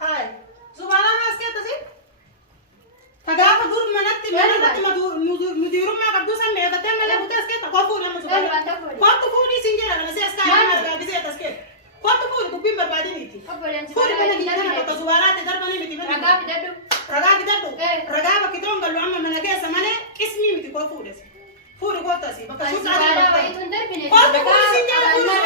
هاي زبالة ناس كده تسي تجاه دور منتي مدير ما قدوس هم يقدم لنا بتاس كده قفوا لما زبالة قط فوني سنجرا أنا سياس كاي ما رجع بزي تسكت قط فوني تبين بربادين إنتي فوني بنا كده أنا بتوع زبالة تدربني متي بنا رجع كده رجع بكتيرون قالوا عم من كده سمانة اسمي متي قفوا لسه فوني قط تسي بكتير زبالة قط فوني سنجرا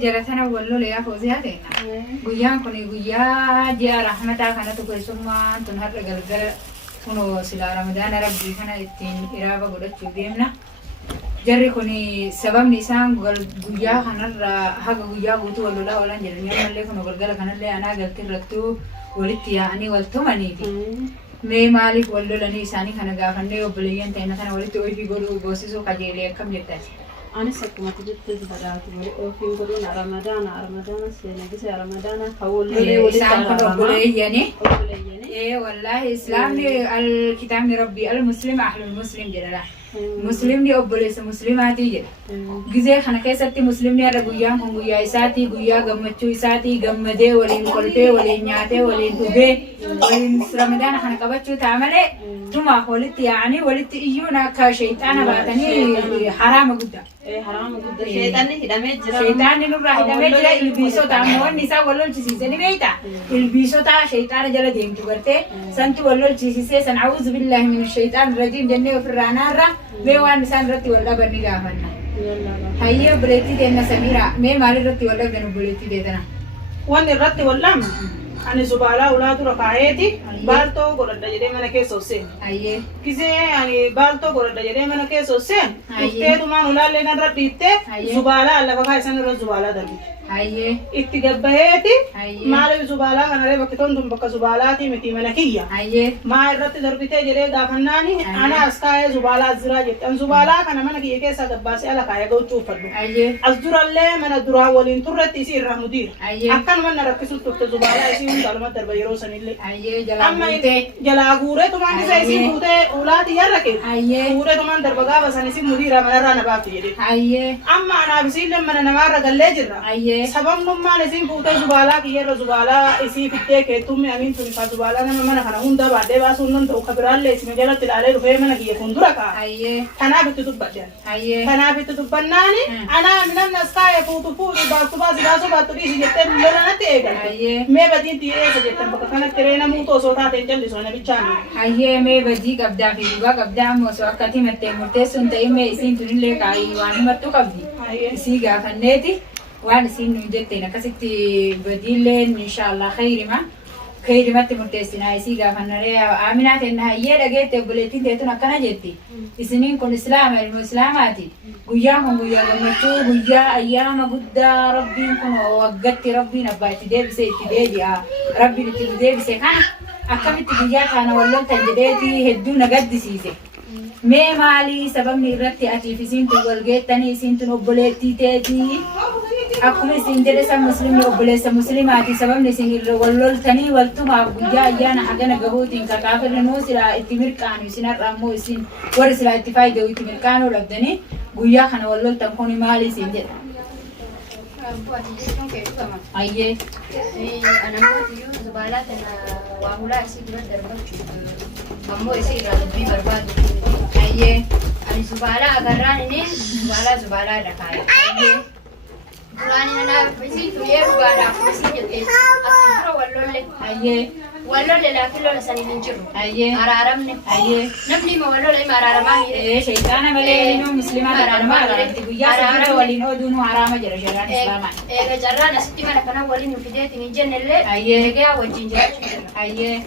جرتنا ولو ليا فوزي هذينا غيان كوني غيا جاء رحمتك أنا تقول سما تنهر رجال كونو سلا رمضان ربي كنا التين إرابة قدرت شوفيمنا جري كوني سبب نيسان غيا كنا هذا غيا قوتو ولا لا ولا جرني أنا اللي كونو غرقلا كنا اللي أنا قلت رتو ولدت يعني ولتمني في مي مالك ولو لني ساني كنا قافني وبليين تينا كنا ولدت أوي في قولو قوسيسو كجيلي كم جتاش أنا سكمت جت زبالات وفين قولون رمضان سنة بس رمضان حول لي ولسان كله يعني إيه والله إسلام الكتاب ربي المسلم أهل المسلم جلاله مسلم دي أبوليس مسلماتي جل جزء خنا كيساتي مسلم دي رجويا هم جويا إساتي جويا جمّتشو إساتي جمّدة ولين كلته ولين نياته ولين دوبه ولين رمضان خنا كبتشو تعمله ثم ولت يعني ولت إيونا كشيطان باتني حرام جدا حرام جدا شيطان نورا هدمه جلا البيسو تعمون نساء ولول جسيسني بيتا البيسو تا شيطان جلا ديم تقولته سنت ولول جسيسه سنعوذ بالله من الشيطان الرجيم جنة وفرانا را بيوان نسان رتي ولا برني جافنا هيا بريتي دينا سميرة مي مالي رتي ولا بنو بريتي دينا واني رتي ولا أنا زبالة أولاد ركعتي بالتو قرد جري من كيسوسين هيا كذا يعني بالتو قرد جري من كيسوسين تيتو ما نولا لنا رديته زبالة الله بخاي سنة زبالة دربي هيا اتجبهتي ما له زبالة أنا له بكتون دم بك زبالاتي متي منكية هيا ما رت دربته جري دافناني أنا أسكاي زبالة زراجة أن زبالة كنا من كيه كيسا دباسي على كاي جو تشوفه هيا أزدر الله من الدرا ولين ترت يصير مدير هيا أكن من نركز تبت زبالة يصير دالما دربيرو سنيلي هيا جلا أما جلا غورة تمان يصير بوته أولاد يركض هيا غورة تمان دربجا بس أنا يصير مدير من رانا بابتي جري هيا أما أنا بسيل من نمار رجال جرا هيا سبب نما نسيم بوته زبالة كيه زبالة يصير بيته كتوم أمين توني فزبالة أنا ما نخنا هوندا بعده بس هوندا تو خبرال ليس مجالا تلالي رفيع من كيه كندورا كا هيا أنا بتدوب بدل هيا أنا بتدوب بناني أنا من الناس كايه فوتو فوتو باسو باتو ريسي جتة لولا نتيجة هيا मैं बदी दिए से जतन बका खाना तेरे ना मुंह तो सोता taate jallisu ana bichaani. Hayyee mee badii qabdaa fi dhugaa qabdaa ammoo osoo akkati mattee murteessuun ta'e mee isiin tunillee kaayii waan himattu qabdi. Isii gaafanneeti waan isiin nuyi jetteen akkasitti badiillee inshaallah khayrimatti murteessinaa isii gaafannaree Aaminaa tenna hayyee dhageette obboleettiin teetun akkana jetti. Isiniin kun islaama ilmoo islaamaati. Guyyaan kun guyyaa gammachuu guyyaa ayyaana guddaa rabbiin kun waggatti rabbiin abbaa itti deebisee itti deebi'a. Rabbiin itti deebisee kana akkamitti guyyaa kana walloltan jedheeti hedduu na gaddisiise. Mee maalii sababni irratti atiif isiin tun walgeettanii isiin tun obboleettii teetii akkuma isin jedhe san muslimni obboleessa muslimaati sababni isin irra walloltanii waltumaaf guyyaa ayyaana hagana gahuutiin kakaafirri nuu silaa itti mirqaanu isin har'a ammoo isin warri silaa itti faayida'u itti mirqaanuu dhabdanii guyyaa kana walloltan kuni maali isin jedha. Ayyee. Anamootiyyuu zubaalaa tana waa hulaa isii dura darbachuu ammoo isii irraa dubbii barbaadu. Ayyee. Ani zubaalaa agarraan inni zubaalaa irra kaaya. Ayyee. Duraan nanaaf isii tuyee dhugaadhaaf isii jettee asii dura wallolle. Ayyee. Wallolle laakiin lola sanii hin jiru. Ayyee. Araaramne. Ayyee. Namni ima wallola ima araaramaa hire. Shayitaana malee ilmoo muslimaa araaramaa araarti guyyaa sadii waliin oduun haraama jira shari'aan islaamaa. Eega carraan asitti mana kana waliin nu fideetiin hin jennellee. Ayyee. Egaa wajjin jiraachuu jirra. Ayyee.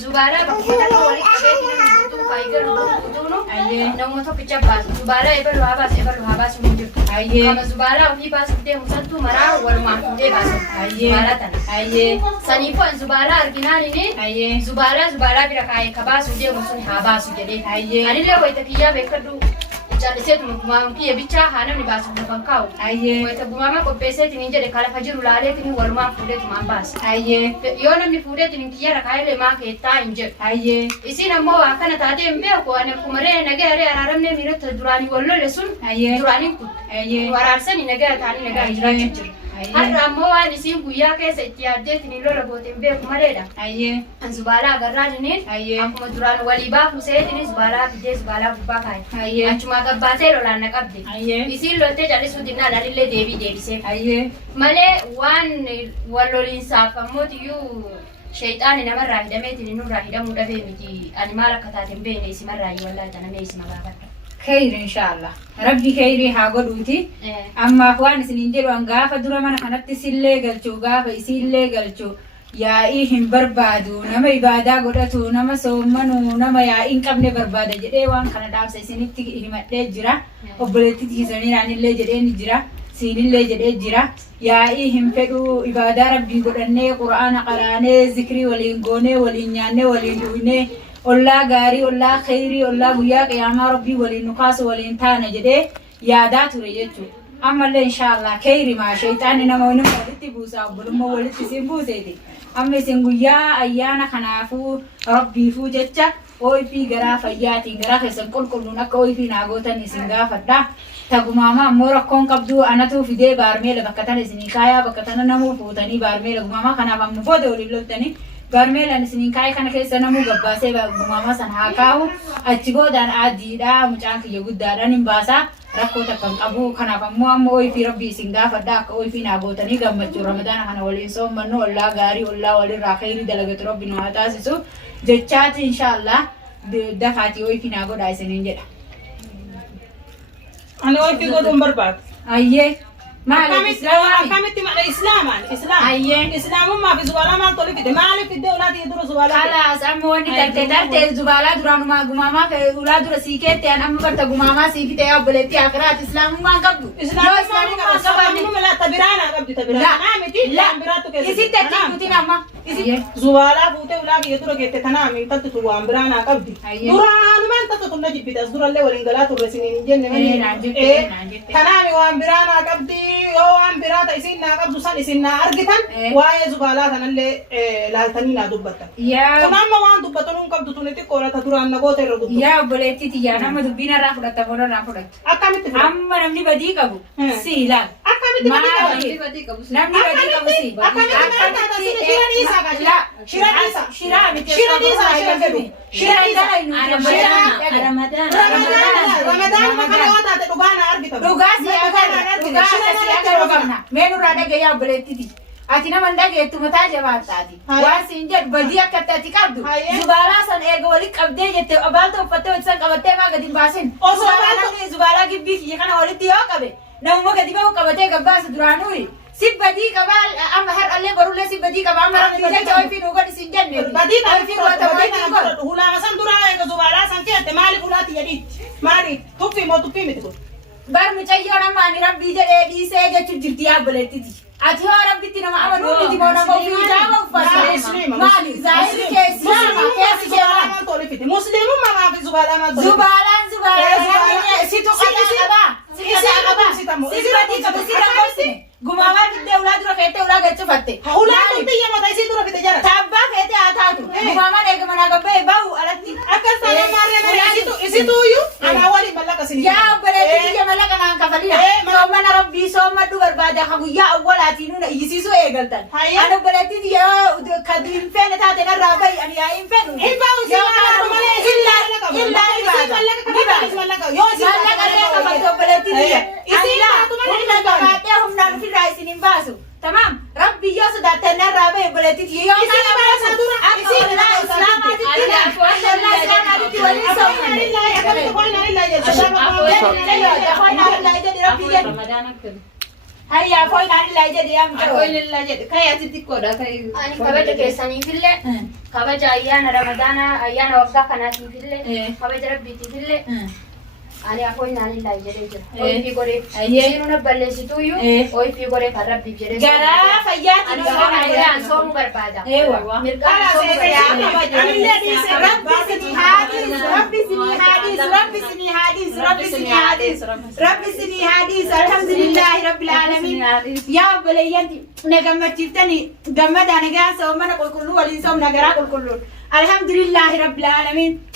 Zubaalaa bakka takka walitti qabeetiin namni guutuu faayidaa guutuunu Ayyee. namoota tokkicha baasu. Zubaalaa eebalu haa baasu hin jirtu. Ayyee. Kama zubaalaa ofii baasuuf deemu santuu maraa walumaan fuudhee baasu. Ayyee. Zubaalaa tana. Ayyee. Saniifuu an zubaalaa arginaan inni Ayyee. zubaalaa bira kaayee ka baasuuf deemu sun haa baasu jedhee. Ayyee. Anillee wayita kiyyaa beekadhu calliseetuma gumaama kiyya bichaa haa namni baasuuf lafan kaa'u. Ayyee. Wayita gumaama qopheesseetiin hin jedhe kalafa jiru laaleetiin walumaan fuudheetumaan baasa. Ayyee. Yoo namni fuudheetiin kiyyarra kaayee maa keettaa hin jedhu. Ayyee. Isin ammoo waa kana taatee hin beeku ani kumaree nagaa araaramnee miirota duraanii wallolle sun Ayyee. duraanii kun Ayyee. waraarsanii nagaa taanii nagaa jiraachuu jira. Har'a ammoo waan isin guyyaa keessa itti yaaddeetiin lola goote hin beeku maleedha. Ayyee. An zubaalaa agarraan inni Ayyee. akkuma duraan walii baafu seetiin zubaalaa fidee zubaalaa gubbaa kaaye. Ayyee. Achumaa gabbaatee lolaan na qabde. Ayyee. Isin loltee callisuu dinnaan anillee deebii deebisee. Ayyee. Malee waan walloliinsaaf ammootiyyuu shayxaani namarraa hidhameetiin nurraa hidhamuu dhabee miti. Ani maal akka taate hin beekne isimarraa wallaahi tanamee isima gaafadha. Khayr inshallah. Rabbi khayrii haa godhuuti. Ammaaf waan isiniin jedhu an gaafa dura mana kanatti isillee galchuu gaafa isiillee galchuu yaa'ii hin barbaadu nama ibaadaa godhatu nama soomanu nama yaa'ii hin qabne barbaada jedhee waan kana dhaabsa isinitti himadhee jira. Obboleetti tiisanii naanillee jedheen jira. Siinillee jedhee jira. Yaa'ii hin fedhu ibaadaa rabbii godhannee quraana qaraanee zikrii waliin goonee waliin nyaannee waliin dhugnee ollaa gaarii ollaa khayrii ollaa guyyaa qiyaamaa rabbii waliin nu kaasu waliin taana jedhee yaadaa ture jechuudha. Ammallee inshaallah khayri maa shayxaanni nama walitti buusa obbolummaa walitti isin buuseeti. Amma isin guyyaa ayyaana kanaafuu rabbiifuu jecha ooyifii garaa fayyaatiin garaa keessan qulqulluun akka ooyifii naagootan isin gaafadha. Tagumaama ammoo rakkoon qabdu anatu fidee baarmeela bakka tana isinii kaayaa bakka tana namuu fuutanii baarmeela gumaama kanaaf amnu booda waliin loltanii baarmeelaan isiniin kaayee kana keessa namuu gabbaasee gumaama san haa kaa'u achi boodaan adiidhaa mucaan kiyya guddaadhaan hin baasaa rakkoo takkan qabu kanaaf ammoo amma ooyifii rabbii isin gaafadha akka ooyifii naagootanii gammachuu ramadaana kana waliin soommannu ollaa gaarii ollaa walirraa khayrii dalagatu rabbi nu haa taasisu jechaati inshaallah dafaatii ooyifii naagodhaa isiniin jedha. Ani ooyifii godhuun barbaadu. Ayyee. Akkamitti mana islaamaan Ayyee. islaamummaa fi zubaalaa maal tole fide maaliif fidee ulaatii dura zubaalaa Kalaas amma wanni tarte zubaalaa duraan gumaamaa ulaa dura sii keetti an amma barta gumaamaa sii fite obboleetti akiraat islaamummaan qabdu. islaamummaa laata biraanaa qabdi ta biraanaa miti laan biraattu keessa Isitti achi guutin amma. zubaalaa fuutee ulaa kiyya dura geette kanaa mi tattu tu waan biraanaa qabdi duraanumaan tattu tunna jibbitas durallee waliin galaa turre siniin hin jenne kanaa mi waan biraanaa qabdi yoo waan biraata isin naa qabdu san isin naa argitan waa'ee zubaalaa kanallee laaltanii naa dubbattan. Kun amma waan dubbatan hin qabdu tuni xiqqoodha duraan nagoota irra guddu. Yaa obboleetti tiyyaa nama dubbiin irraa fudhatta boona irraa fudhattu. Akkamitti fudhatu? Amma namni badii qabu si ilaal. Akkamitti badii qabu? Namni badii qabu si. Akkamitti shira dhiisaa kaashira. Shira dhiisaa. Shiraa miti. Shira dhiisaa shira jedhu. Shira dhiisaa. Ramadaan makana yoo taate dhugaa na argita. Dhugaa si agarra. Dhugaa si agarra. Mee nurraa dhagayaa obboleettiti. أتينا من دقيقة تمتاج باتادي واسين جد بدي أكتاتي كابدو زبالة سن إيجو ولك أبدي جت أبالته وفتو وتسان كبتة ما قديم باسين زبالة كبيك يكنا ولدي يا كبي نوما قديم هو كبتة كباس درانوي سب بدي كبال أم هر الله برولة سب بدي كبال مرام بيجي جاي في نوكا نسيجن بدي جاي في نوكا بدي هلا مثلا درا زبالة سن كده مالي فلاتي يدي مالي تكفي ما تكفي متقول بار مچايونا ماني ربي جدي دي سيجا تجرتيا بلتي أتي هو ربي تنا ما أمنو دي مونا ما في جاوا فاسلين مالي زاهر كيسي مسلم ما في زبالة زبالة سيتو كذا سيتو Gumama bidde ulad ro khete ulad gachu fatte. Ulad bidde ya mata isi duro bidde jara. Tabba khete atatu. Gumama ne gamana gabbe bau alatti. Akal sana mare na isi tu yu. Ana wali malaka sini. Ya bere tiji malaka na kafaliya. So mana rabbi so madu barbada khabu ya awwal atinu na isi so egaltan. Ana bere tiji ya kadin fen ta de na rabai ani ya infen. Infa usi male illa malaka. Yo isi malaka ne kafal bere tiji. Isi la tu mane na ka. هم في الرئيس نباسو تمام ربي يوسف ده تنر رابع بلتي يوم أنا بس أدور أكيد لا إسلام أتتي لا إسلام أتتي ولا إسلام لا أكيد كوينا لا يا هاي يا كوينا لا يجدي يا كوينا لا يجدي كاي أتتي كودا كاي أنا كبرت كيساني في الليل كبرت أيام رمضان أيام وقتا كناتي في الليل كبرت ربيتي في الليل أنا أقول ناني لا يجري أوي في غريب شنو نبلش تويو أوي في غريب خرب بيجري جرا فيات أنا صوم بربادا أيوة مركا صوم بربادا ربي سني حديث الحمد لله رب العالمين يا بليانتي نجمع تفتني جمع دانا جالس ومنا كل ولي صوم نجرا كل الحمد لله رب العالمين